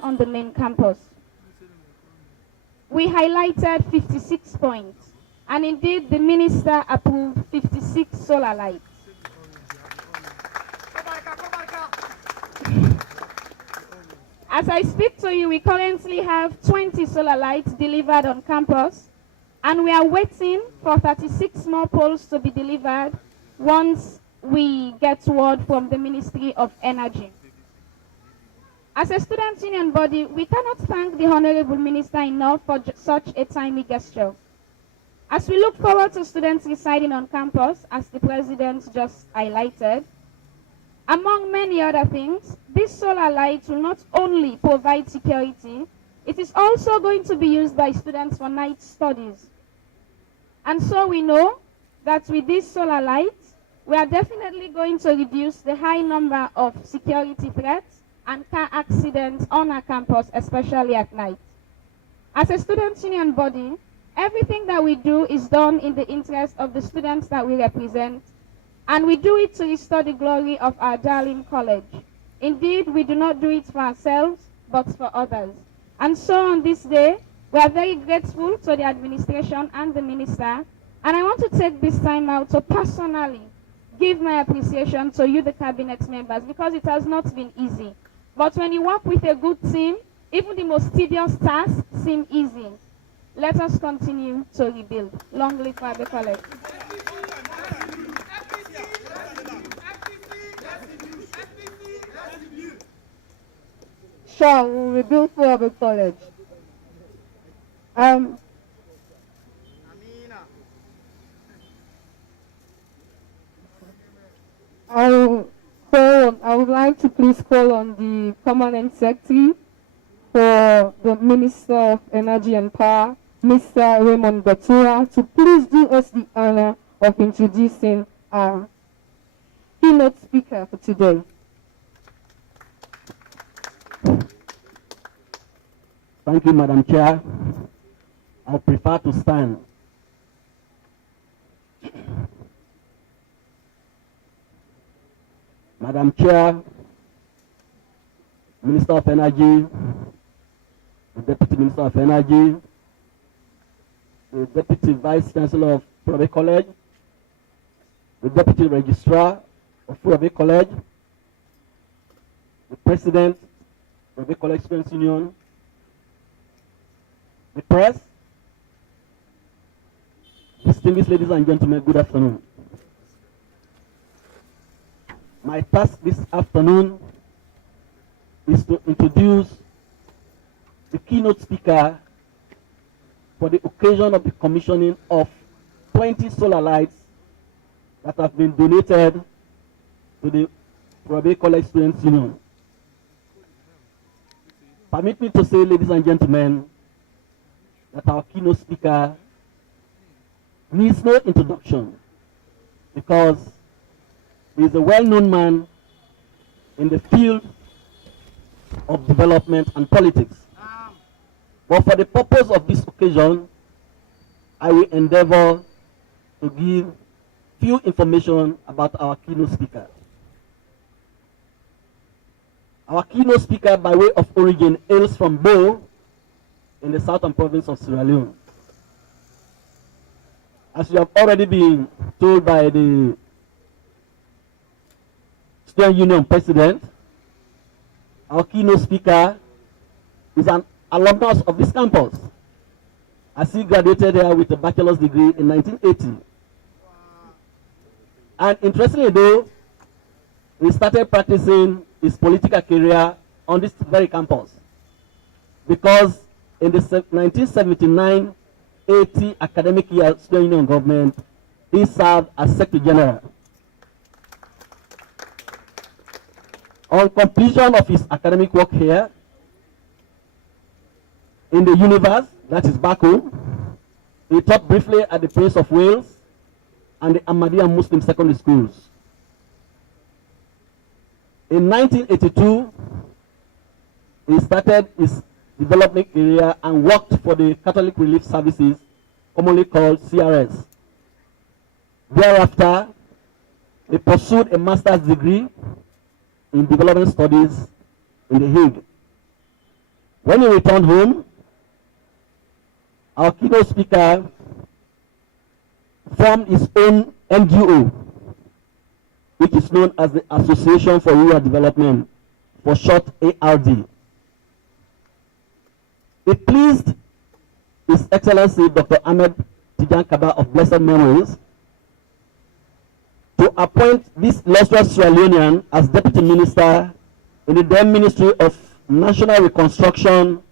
on the main campus. We highlighted 56 points, and indeed the minister approved 56 solar lights. As I speak to you, we currently have 20 solar lights delivered on campus, and we are waiting for 36 more poles to be delivered once we get word from the Ministry of Energy. As a student union body, we cannot thank the Honorable Minister enough for such a timely gesture. As we look forward to students residing on campus, as the President just highlighted, among many other things, this solar light will not only provide security, it is also going to be used by students for night studies. And so we know that with this solar light, we are definitely going to reduce the high number of security threats and car accidents on our campus, especially at night. As a student union body, everything that we do is done in the interest of the students that we represent, and we do it to restore the glory of our darling college. Indeed, we do not do it for ourselves, but for others. And so on this day, we are very grateful to the administration and the minister, and I want to take this time out to personally give my appreciation to you, the cabinet members, because it has not been easy. But when you work with a good team, even the most tedious tasks seem easy. Let us continue to rebuild. Long live Fabe College. Sure, we'll rebuild Fabe College. I would like to please call on the permanent secretary for the Minister of Energy and Power, Mr. Raymond Batura, to please do us the honor of introducing our keynote speaker for today. Thank you, Madam Chair. I prefer to stand. Madam Chair, Minister of Energy, the Deputy Minister of Energy, the Deputy Vice Chancellor of Fabe College, the Deputy Registrar of Fabe College, the President of the College Students Union, the press, distinguished ladies and gentlemen, good afternoon. My task this afternoon is to introduce the keynote speaker for the occasion of the commissioning of 20 solar lights that have been donated to the Fabe College Students Union. Permit me to say, ladies and gentlemen, that our keynote speaker needs no introduction because he is a well-known man in the field of development and politics. But for the purpose of this occasion, I will endeavor to give few information about our keynote speaker. Our keynote speaker, by way of origin, hails from Bo in the southern province of Sierra Leone. As you have already been told by the Student Union President, our keynote speaker is an alumnus of this campus, as he graduated here with a bachelor's degree in 1980. And interestingly though, he started practicing his political career on this very campus, because in the 1979-80 academic year Student Union government, he served as Secretary General. On completion of his academic work here, in the universe, that is back home, he taught briefly at the Prince of Wales and the Ahmadiyya Muslim secondary schools. In 1982, he started his development career and worked for the Catholic Relief Services, commonly called CRS. Thereafter, he pursued a master's degree in development studies in The Hague. When he returned home, our keynote speaker formed his own NGO, which is known as the Association for Rural Development, for short ARD. It pleased His Excellency Dr. Ahmed Tijan Kaba of blessed memories to appoint this illustrious Sierra Leonean as Deputy Minister in the then Ministry of National Reconstruction,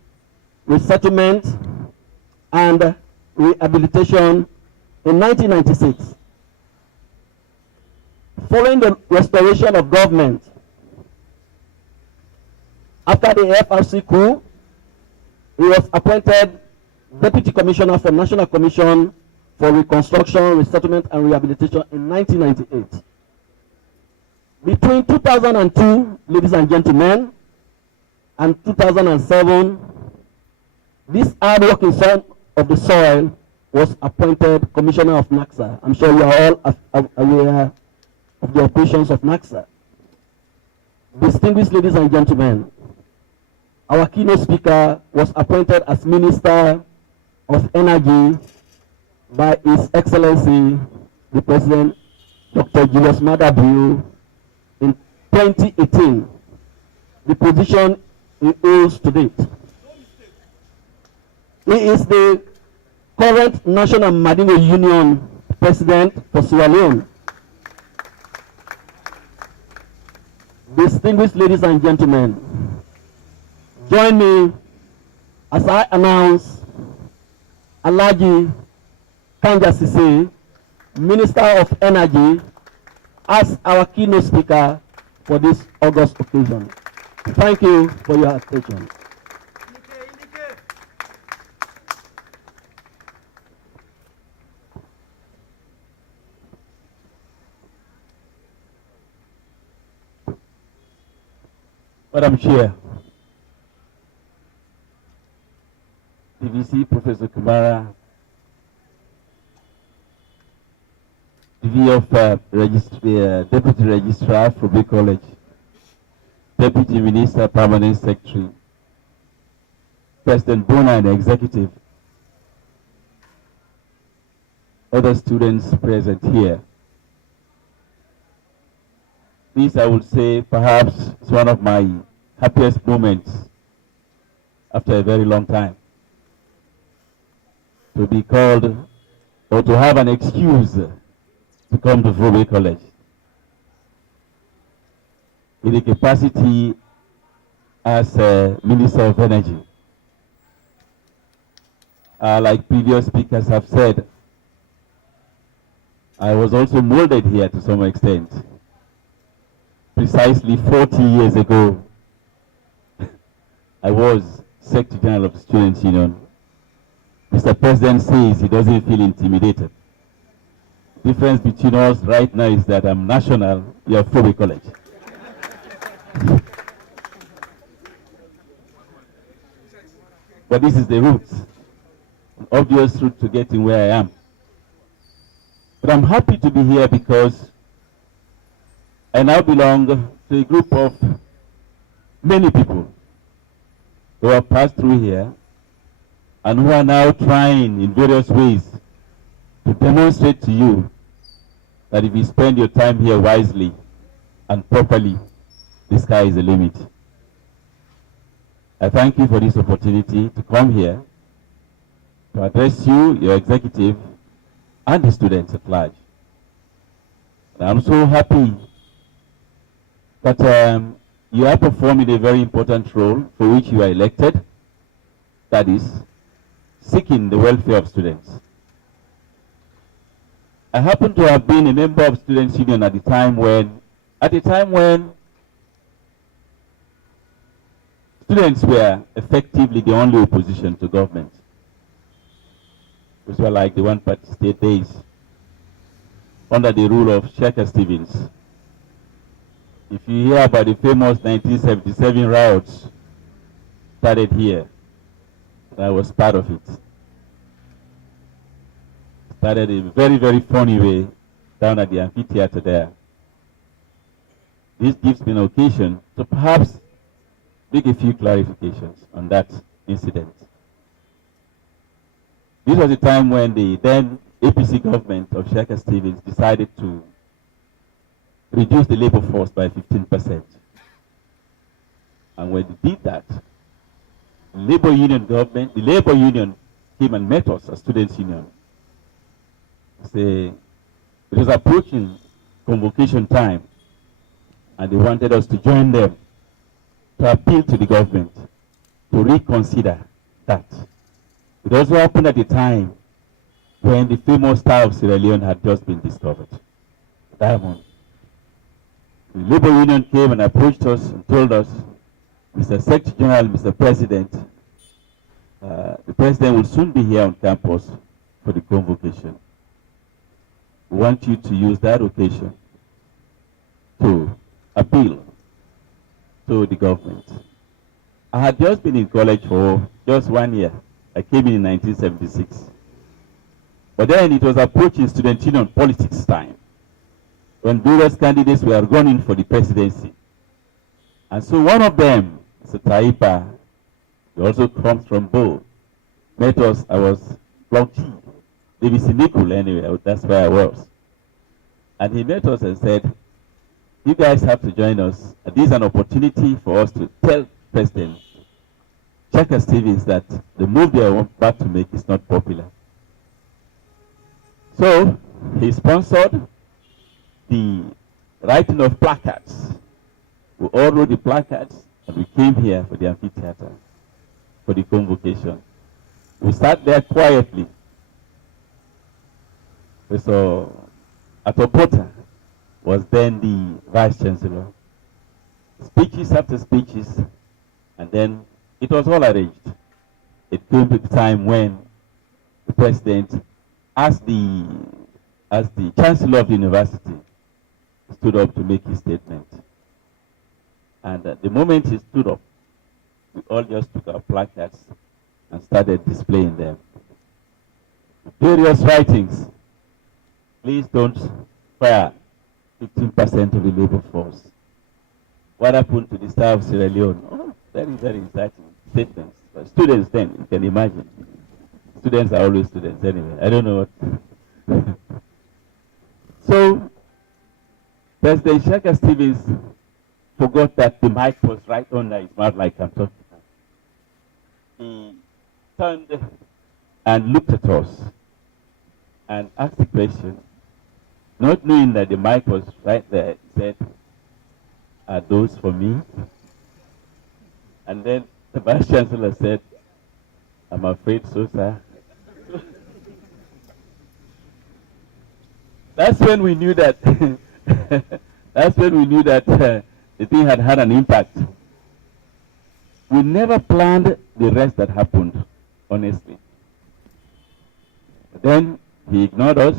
Resettlement, and Rehabilitation in 1996. Following the restoration of government, after the FRC coup, he was appointed Deputy Commissioner for National Commission for Reconstruction, Resettlement, and Rehabilitation in 1998. Between 2002, ladies and gentlemen, and 2007, this hard-working son of the soil was appointed Commissioner of NACSA. I'm sure you are all aware of the operations of NACSA. Distinguished ladies and gentlemen, our keynote speaker was appointed as Minister of Energy by His Excellency, the President, Dr. Julius Maada Bio, in 2018, the position he holds to date. He is the current National Madingo Union President for Sierra Leone. Distinguished ladies and gentlemen, join me as I announce Alhaji Kanja Sise, Minister of Energy, as our keynote speaker for this August occasion. Thank you for your attention. Madam Chair, DVC Professor Kumara, DV of Deputy Registrar for Bay College, Deputy Minister, Permanent Secretary, President Bona and Executive, other students present here. This, I would say, perhaps is one of my happiest moments after a very long time. To be called or to have an excuse to come to Bay College in the capacity as Minister of Energy. Like previous speakers have said, I was also molded here to some extent. Precisely 40 years ago, I was Secretary General of the Students' Union. Mr. President says he doesn't feel intimidated. The difference between us right now is that I'm national, you're Bay College. But this is the route, an obvious route to getting where I am. But I'm happy to be here because I now belong to a group of many people who have passed through here and who are now trying in various ways to demonstrate to you that if you spend your time here wisely and properly, the sky is the limit. I thank you for this opportunity to come here to address you, your executive, and the students at large. And I'm so happy that you are performing a very important role for which you are elected, that is, seeking the welfare of students. I happen to have been a member of Students' Union at a time when students were effectively the only opposition to government. Those were like the one-party state days under the rule of Sheikh Stevens. If you hear about the famous 1977 riots, started here, I was part of it. Started in a very, very funny way down at the amphitheater there. This gives me an occasion to perhaps make a few clarifications on that incident. This was the time when the then APC government of Shaka Stevens decided to reduce the labor force by 15%. And when they did that, the labor union came and met us as students' union. Say, it was approaching convocation time, and they wanted us to join them to appeal to the government to reconsider that. It also happened at a time when the famous Star of Sierra Leone had just been discovered, diamond. The labor union came and approached us and told us, Mr. Secretary General, Mr. President, the President will soon be here on campus for the convocation. We want you to use that occasion to appeal to the government. I had just been in college for just 1 year. I came in 1976. But then it was approaching student union politics time, when various candidates were running for the presidency. And so one of them, Mr. Taipa, he also comes from Bo, met us. I was block T, maybe Sinikul anyway, that's where I was. And he met us and said, you guys have to join us. This is an opportunity for us to tell President Shaka Stevens that the move they are about to make is not popular. So he sponsored the writing of placards. We all wrote the placards and we came here for the amphitheater for the convocation. We sat there quietly. So Atopota was then the vice chancellor. Speeches after speeches, and then it was all arranged. It came to the time when the president, as the chancellor of the university, stood up to make his statement. And the moment he stood up, we all just took our placards and started displaying them. Various writings. Please don't fire 15% of the labor force. What happened to the Star of Sierra Leone? Oh, very, very exciting statements. But students then, you can imagine. Students are always students anyway. I don't know what. So, President Shaka Stevens forgot that the mic was right under his mouth like I'm talking about. He turned and looked at us and asked the question, not knowing that the mic was right there. He said, are those for me? And then the Vice Chancellor said, I'm afraid so, sir. That's when we knew that the thing had had an impact. We never planned the rest that happened, honestly. But then he ignored us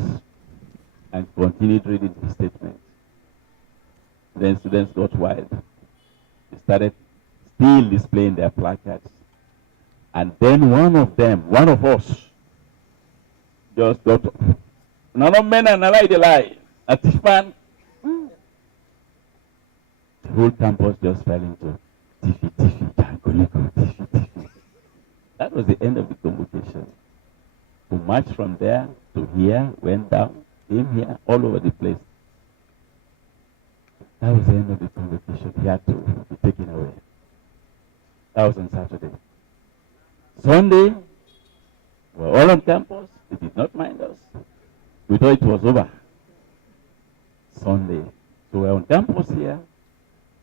and continued reading his statement. Then students got wild. They started still displaying their placards. And then one of us, just got up. None men and lie the lie. At Tishpan, the whole campus just fell into Tiffy, Jankoliko, Tiffy. That was the end of the convocation. We marched from there to here, went down, came here, all over the place. That was the end of the convocation. He had to be taken away. That was on Saturday. Sunday, we were all on campus. They did not mind us. We thought it was over. Sunday. So we were on campus here.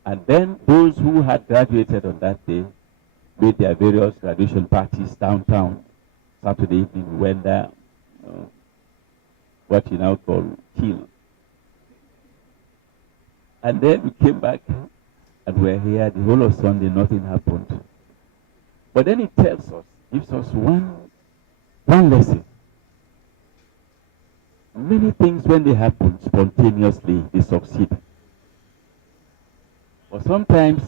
And then those who had graduated on that day made their various graduation parties downtown. Saturday evening, we went there. What you now call chill. And then we came back and we were here the whole of Sunday, nothing happened. But then it tells us, gives us one lesson. Many things, when they happen spontaneously, they succeed. But sometimes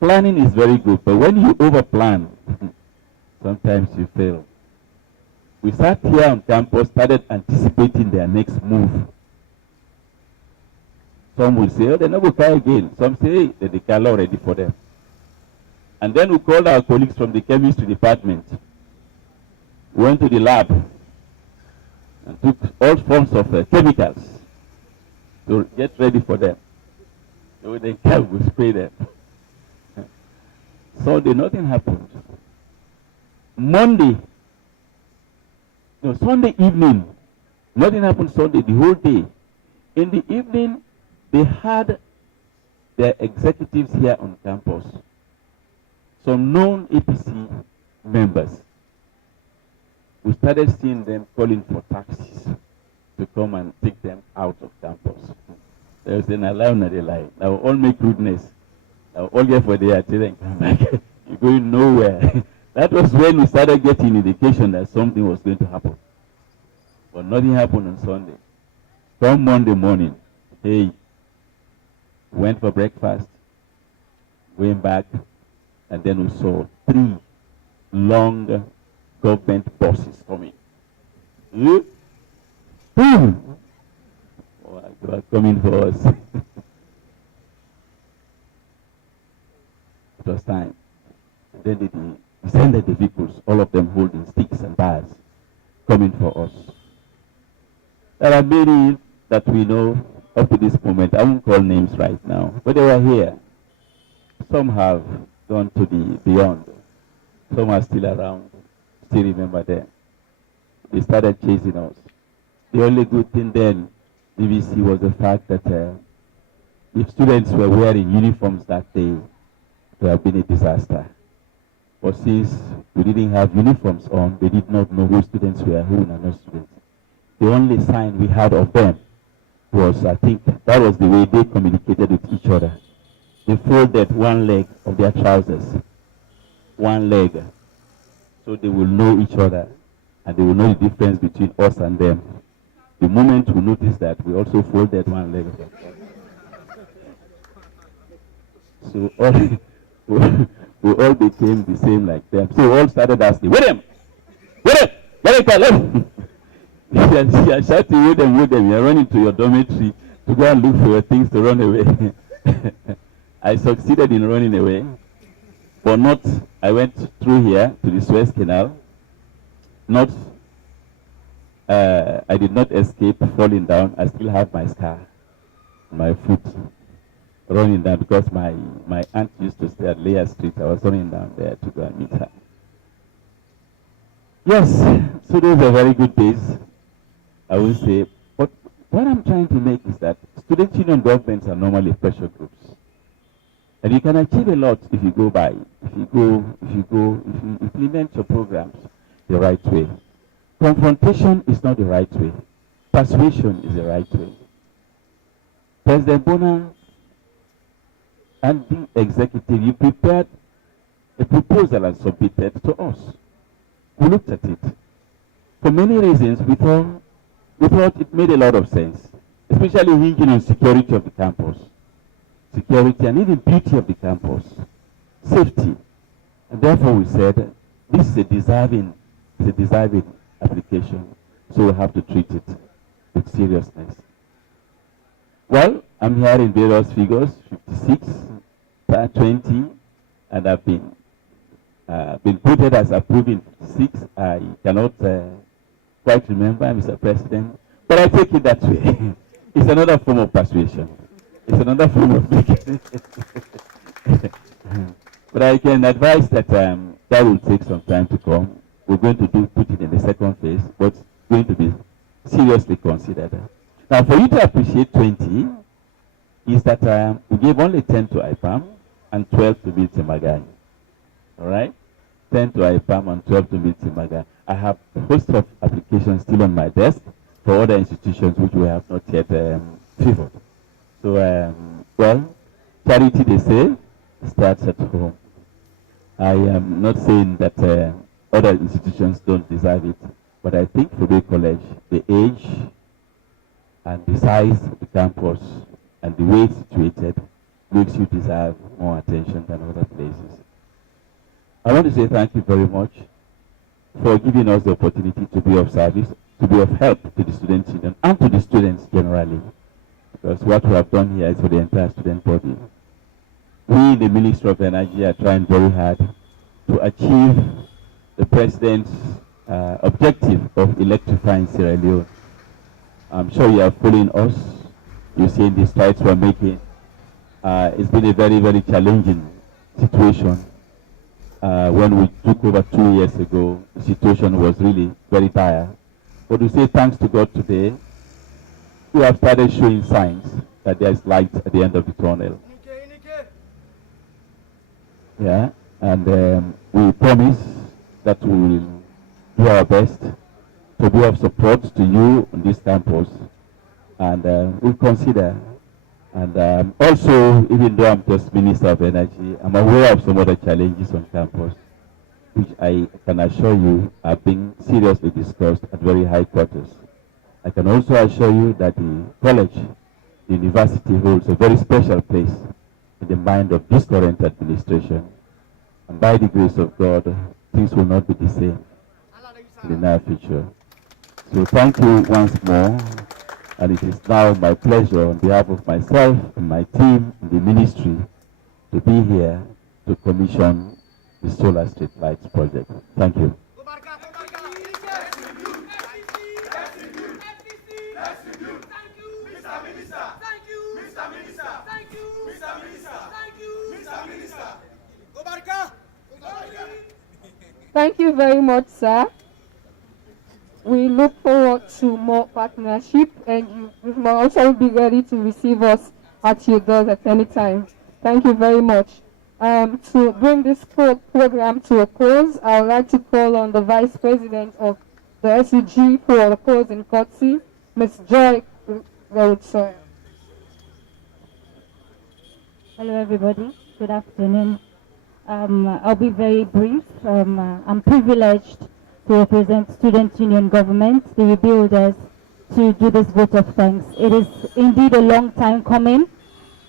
planning is very good, but when you overplan, sometimes you fail. We sat here on campus, started anticipating their next move. Some will say, oh, they're not going to try again. Some say, hey, they declare already for them. And then we called our colleagues from the chemistry department. We went to the lab and took all forms of chemicals to get ready for them. So when they came, we sprayed them. Sunday, nothing happened. Sunday evening, nothing happened Sunday, the whole day. In the evening, they had their executives here on campus, some known APC members. We started seeing them calling for taxis to come and take them out of campus. They were saying, "Allow not a lie. Now all make rudeness. Now all get for their children come back." You're going nowhere. That was when we started getting indication that something was going to happen. But nothing happened on Sunday. Come Monday morning, hey, went for breakfast, went back, and then we saw 3 long government buses coming. Boom! Oh, they were coming for us. It was time. And then they descended the vehicles, all of them holding sticks and bars, coming for us. There are many that we know up to this moment. I won't call names right now, but they were here. Some have gone to the beyond. Some are still around, still remember them. They started chasing us. The only good thing then, BBC, was the fact that if students were wearing uniforms that day, it would have been a disaster. But since we didn't have uniforms on, they did not know who students were, who were not students. The only sign we had of them was, I think, that was the way they communicated with each other. They folded one leg of their trousers, one leg, so they will know each other, and they will know the difference between us and them. The moment we noticed that, we also folded one leg of them. So we all became the same like them. So we all started asking, "William! William! William! You are shouting, with them. You are running to your dormitory to go and look for your things to run away." I succeeded in running away, but not. I went through here to the Suez Canal. Not. I did not escape falling down. I still have my scar on my foot, running down because my aunt used to stay at Leah Street. I was running down there to go and meet her. Yes, so those are very good days, I will say. But what I'm trying to make is that student union governments are normally pressure groups. And you can achieve a lot if you go by, if you implement your programs the right way. Confrontation is not the right way. Persuasion is the right way. President Bona and the executive, you prepared a proposal and submitted to us. We looked at it. For many reasons, we thought it made a lot of sense, especially hinging on security of the campus, security and even beauty of the campus, safety. And therefore we said, this is a deserving application, so we have to treat it with seriousness. Well, I'm here in various figures, 56, 20, and I've been quoted as approving 56. I cannot quite remember, Mr. President, but I take it that way. It's another form of persuasion. It's another form of making. But I can advise that that will take some time to come. We're going to put it in the second phase, but it's going to be seriously considered. Now, for you to appreciate 20, is that we gave only 10 to IPAM and 12 to Milton Magai. All right? 10 to IPAM and 12 to Milton Magai. I have a host of applications still on my desk for other institutions which we have not yet favored. So, well, charity, they say, starts at home. I am not saying that other institutions don't deserve it, but I think for Bay College, the age and the size of the campus and the way it's situated makes you deserve more attention than other places. I want to say thank you very much for giving us the opportunity to be of service, to be of help to the student union and to the students generally, because what we have done here is for the entire student body. we in the Ministry of Energy are trying very hard to achieve the President's objective of electrifying Sierra Leone. I'm sure you are following us. You've seen the strides we're making. It's been a very, very challenging situation. When we took over 2 years ago, the situation was really very dire. But we say thanks to God today, we have started showing signs that there is light at the end of the tunnel. Yeah, and we promise that we will do our best to be of support to you on this campus, and we'll consider. And also, even though I'm just Minister of Energy, I'm aware of some other challenges on campus, which I can assure you are being seriously discussed at very high quarters. I can also assure you that the college, the university, holds a very special place in the mind of this current administration. And by the grace of God, things will not be the same in the near future. So thank you once more. And it is now my pleasure on behalf of myself and my team in the ministry to be here to commission the Solar Street Lights project. Thank you. Thank you very much, sir. We look forward to more partnership, and you will also be ready to receive us at your doors at any time. Thank you very much. To bring this program to a close, I would like to call on the Vice President of the SUG for the closing courtesy, Ms. Joy Rhodes. Hello, everybody. Good afternoon. I'll be very brief. I'm privileged to represent Student Union Government, the Rebuilders, to do this vote of thanks. It is indeed a long time coming,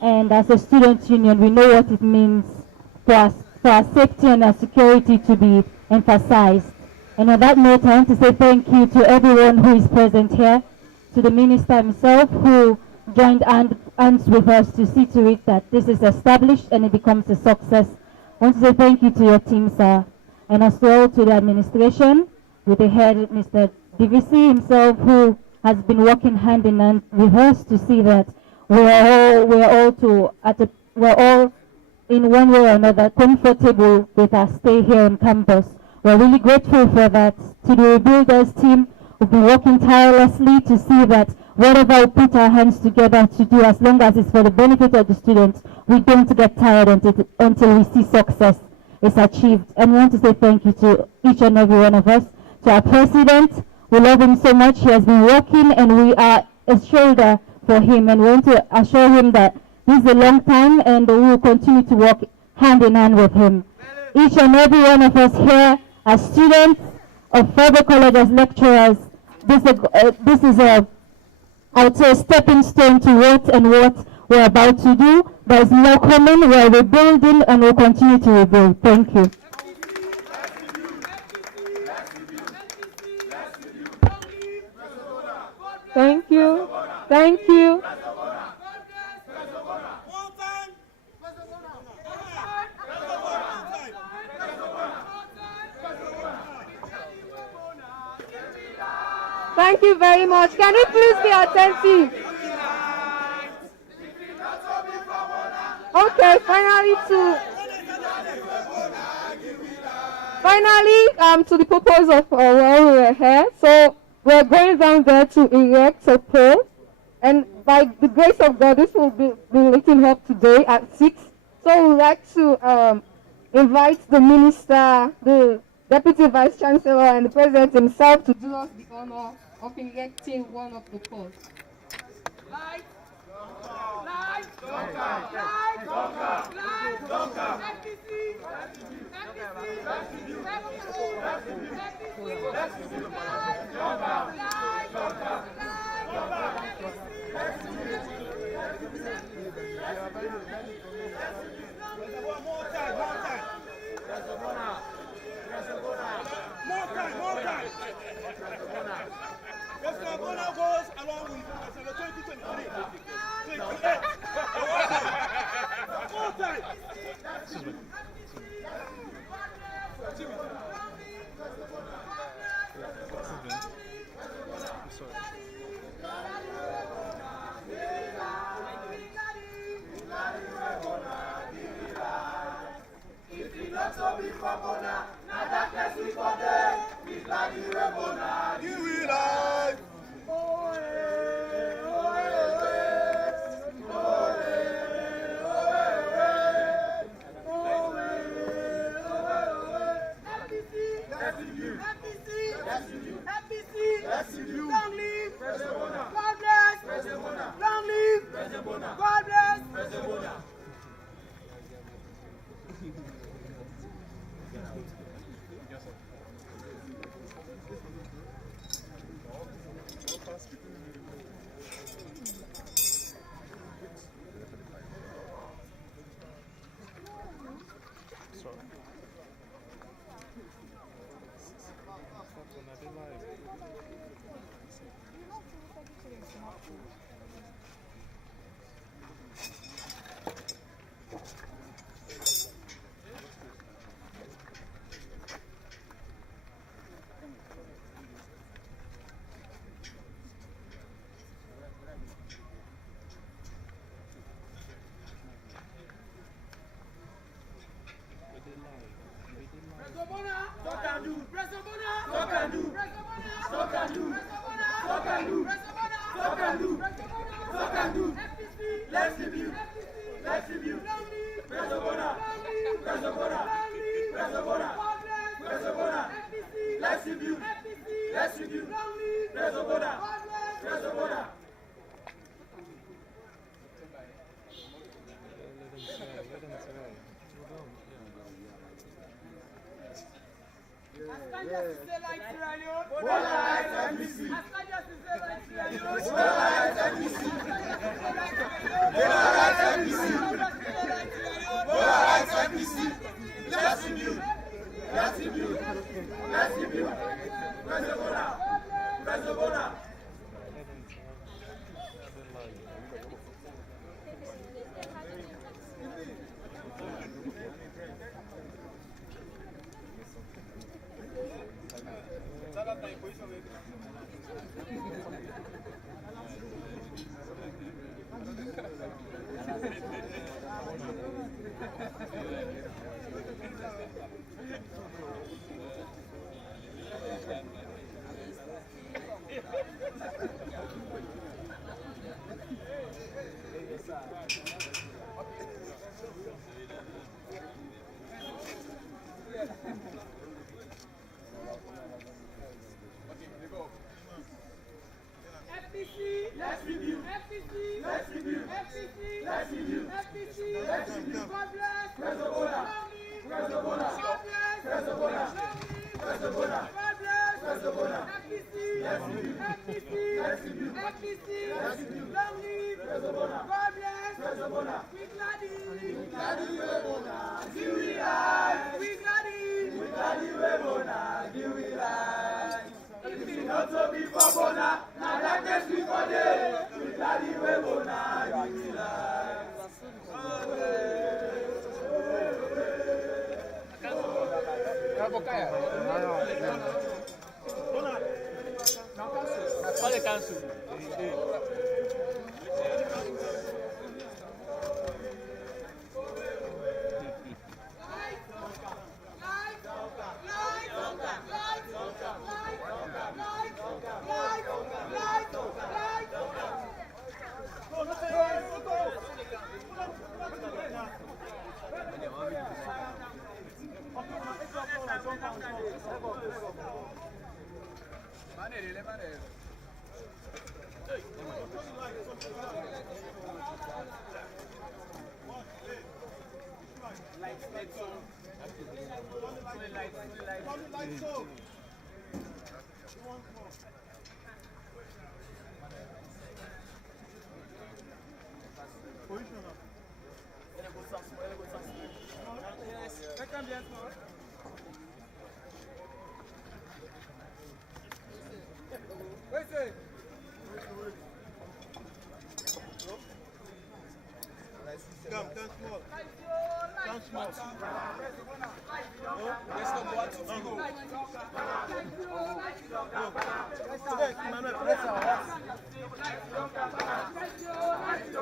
and as a student union, we know what it means for our safety and our security to be emphasized. And on that note, I want to say thank you to everyone who is present here, to the Minister himself who joined hands with us to see to it that this is established and it becomes a success. I want to say thank you to your team, sir, and as well to the administration with the head, Mr. DVC himself, who has been working hand in hand with us to see that we're all in one way or another comfortable with our stay here on campus. We're really grateful for that. To the Rebuilders team, we've been working tirelessly to see that whatever we put our hands together to do, as long as it's for the benefit of the students, we don't get tired until we see success is achieved. And we want to say thank you to each and every one of us. To our president, we love him so much. He has been working, and we are a shoulder for him. And we want to assure him that this is a long time, and we will continue to work hand in hand with him. Each and every one of us here as students of Faber College, as lecturers, this is a, I would say, a stepping stone to what we're about to do. There's more coming. We're rebuilding, and we'll continue to rebuild. Thank you. Thank you. Thank you. Thank you very much. Can we please be attentive? Okay, finally to the purpose of why we were here. So we're going down there to erect a pole, and by the grace of God, this will be lit up today at 6. So we'd like to invite the minister, the deputy vice chancellor, and the president himself to do us the honor of erecting one of the poles. Light! Light! More time. Mr. Bona goes along with the 2023. More time.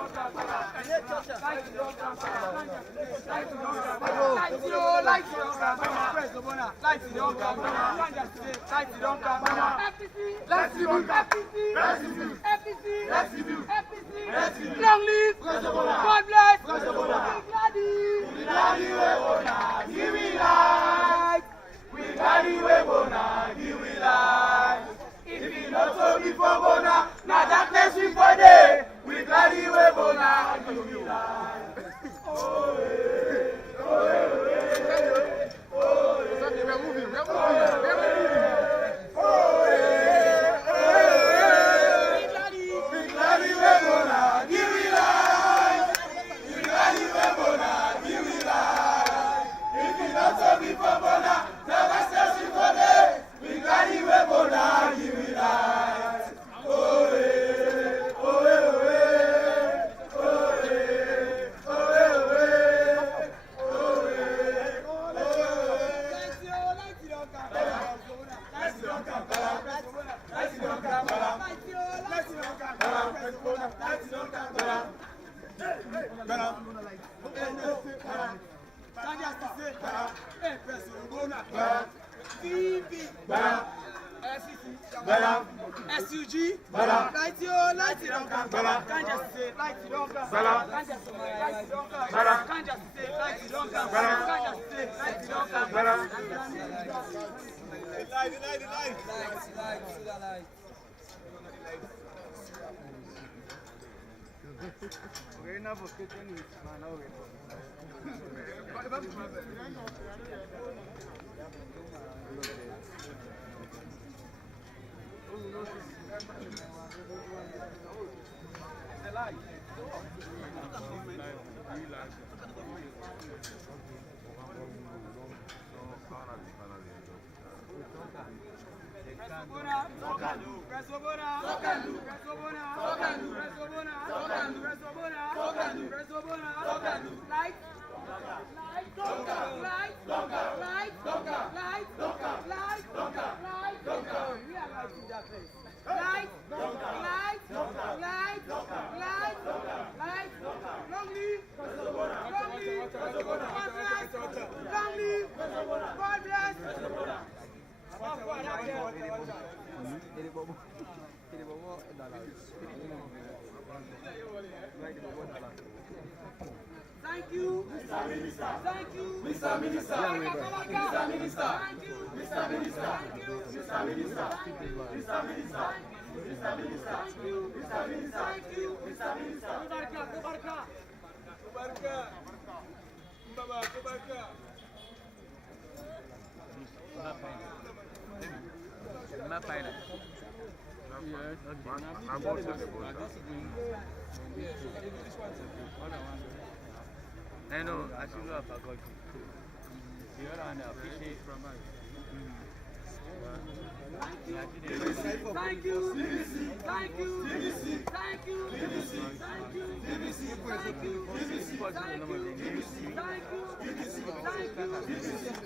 Let's Long live! God bless! We gladly webona, give we light. We gladly webona, give we light. If it not so before bona, na darkness we for day. We gladly webona, give we light. Oh, eh, oh, eh, oh, eh, oh, eh. We are moving. Oh, eh, oh, eh. We gladly webona, give we light. We gladly webona, give we light. If it not so before bona, na darkness we for day. We gladly webona, give we light. Oh, eh, oh, eh, oh, eh. Oh, eh, oh, eh, oh, eh. Oh, eh, oh, SUG, light you don't come, can't just say light you don't come, can't just say light you don't come, can't just say light you don't come, can't just say light you don't come. Light. Thank you, Mr. Minister. Thank you, Mr. Minister. Mr. Minister. Thank you, Mr. Minister. Thank you, Mr. Minister. Thank you, Mr. Minister. Mr. Minister. Thank you, Mr. Minister. Thank you, Mr. Minister. Kubarka. Baba, Kubarka. I know, actually, I forgot you. The other one, I appreciate from us. Thank you, thank you, thank you, thank you, thank you,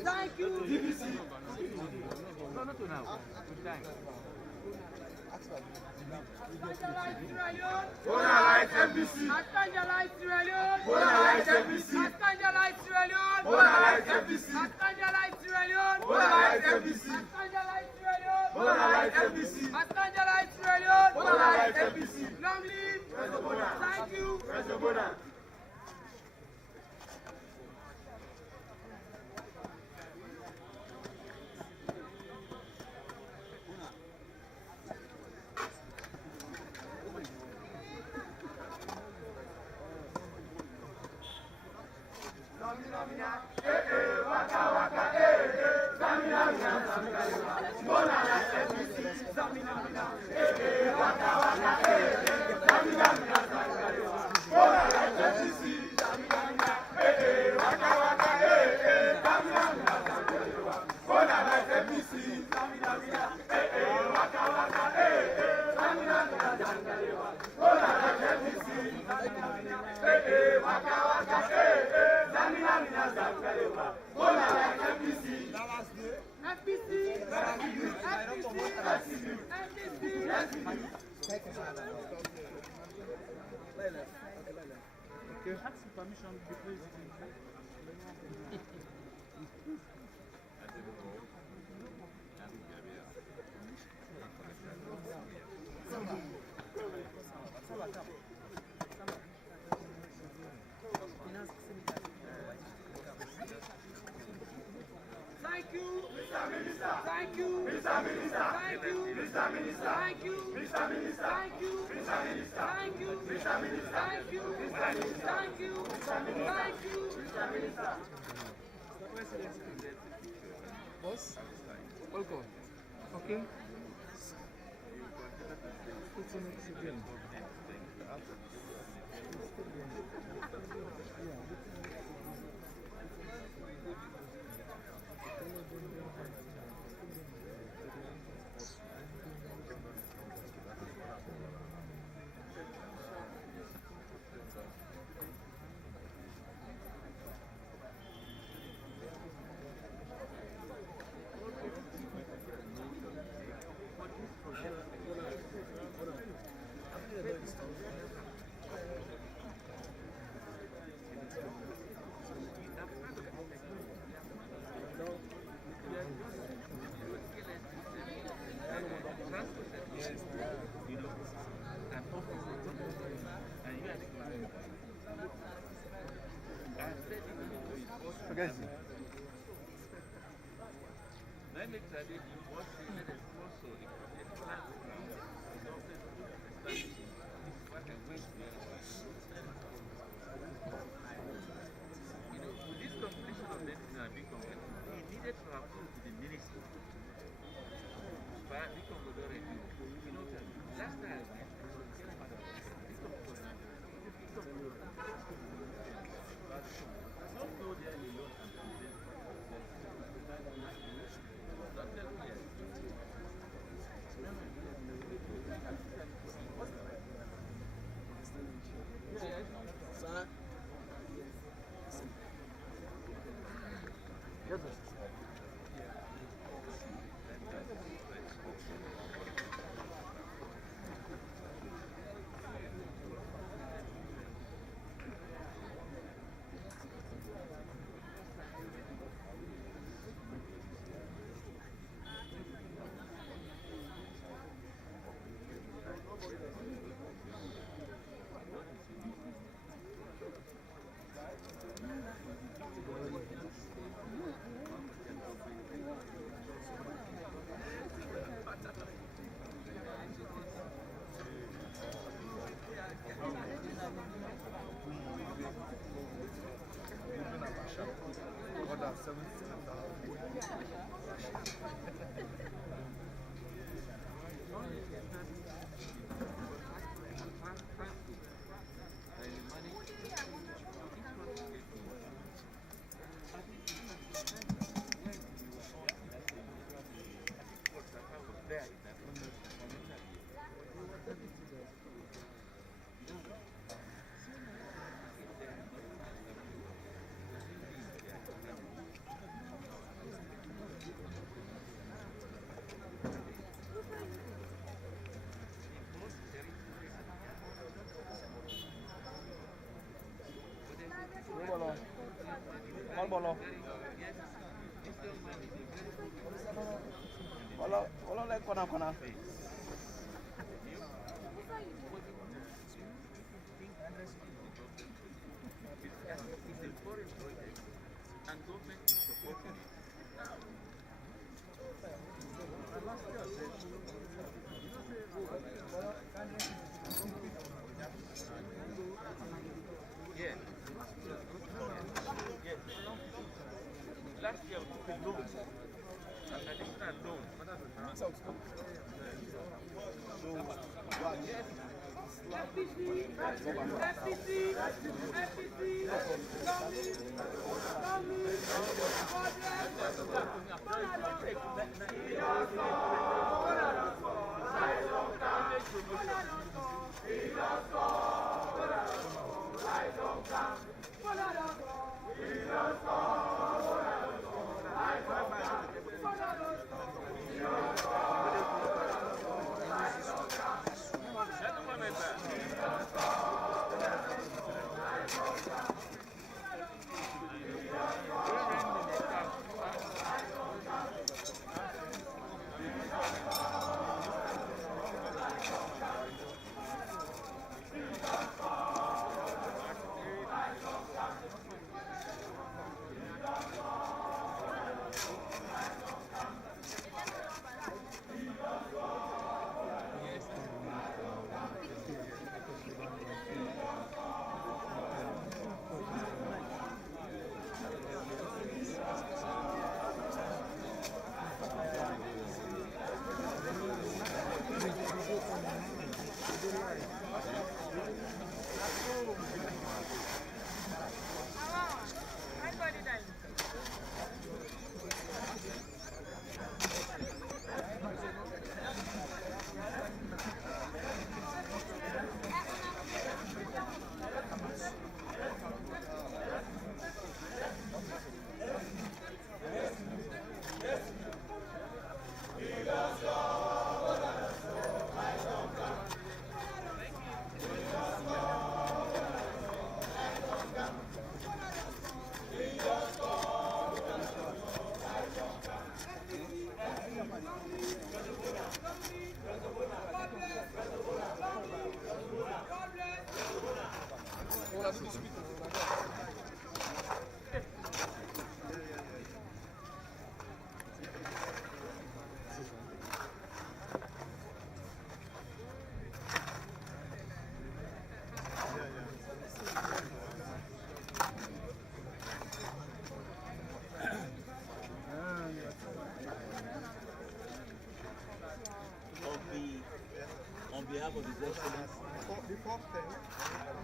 thank you. No, not now. Good time. Bona Light MBC. Astanja Light Sierra Leone. Bona Light MBC. Astanja Light Sierra Leone. Bona Light MBC. Astanja Light Sierra Leone. Bona Light MBC. Astanja Light Sierra Leone. Bona Light MBC. Astanja Light Sierra Leone. Bona Light MBC. Long live. Thank you. FBC. Okay. Ask permission before you Thank you, Mr. Minister. Thank you, Mr. Minister. Thank you, Mr. Minister. Thank you, Mr. Minister. Thank you, Mr. Minister. Thank you, Mr. Minister. Thank you, Mr. Minister. Thank you, Mr. Minister. Thank you, Mr. Minister. Boss, welcome. Okay. This completion of the big company, he needed to approve to the minister. But the company, last time, Sir. Kona. It's a foreign project and government is supporting it. Yes. Yes. Last year we took a loan. An additional loan. Yes. FPC, FPC, FPC,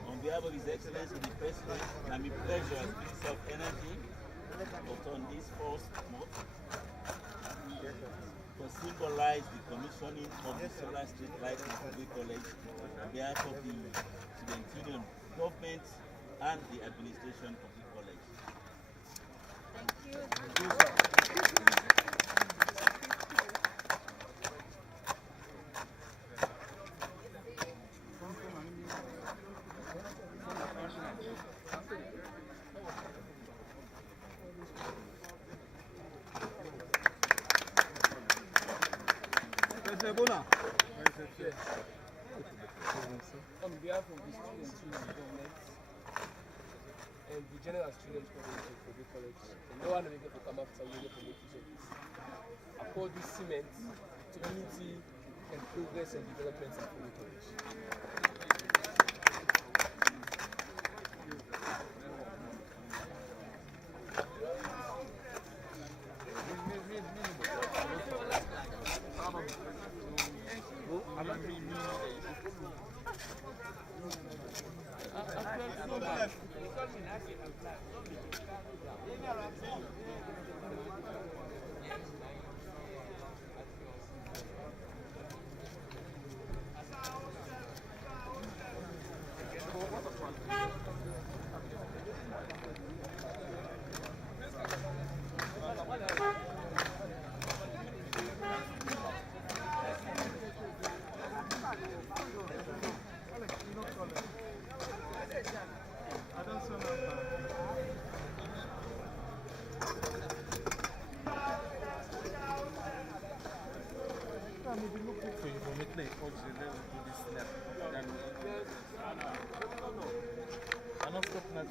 On behalf of His Excellency, the President, and my pleasure as Minister of Energy, but on this first month, to symbolize the commissioning of the solar street light in Public College on behalf of the Student Union government and the administration of the college. Thank you. On behalf of the students union government and the general student coordinator for the college, and no one will get to come after we get to make use of this. I call this cement to unity and progress and development of the college. I'm not stopping at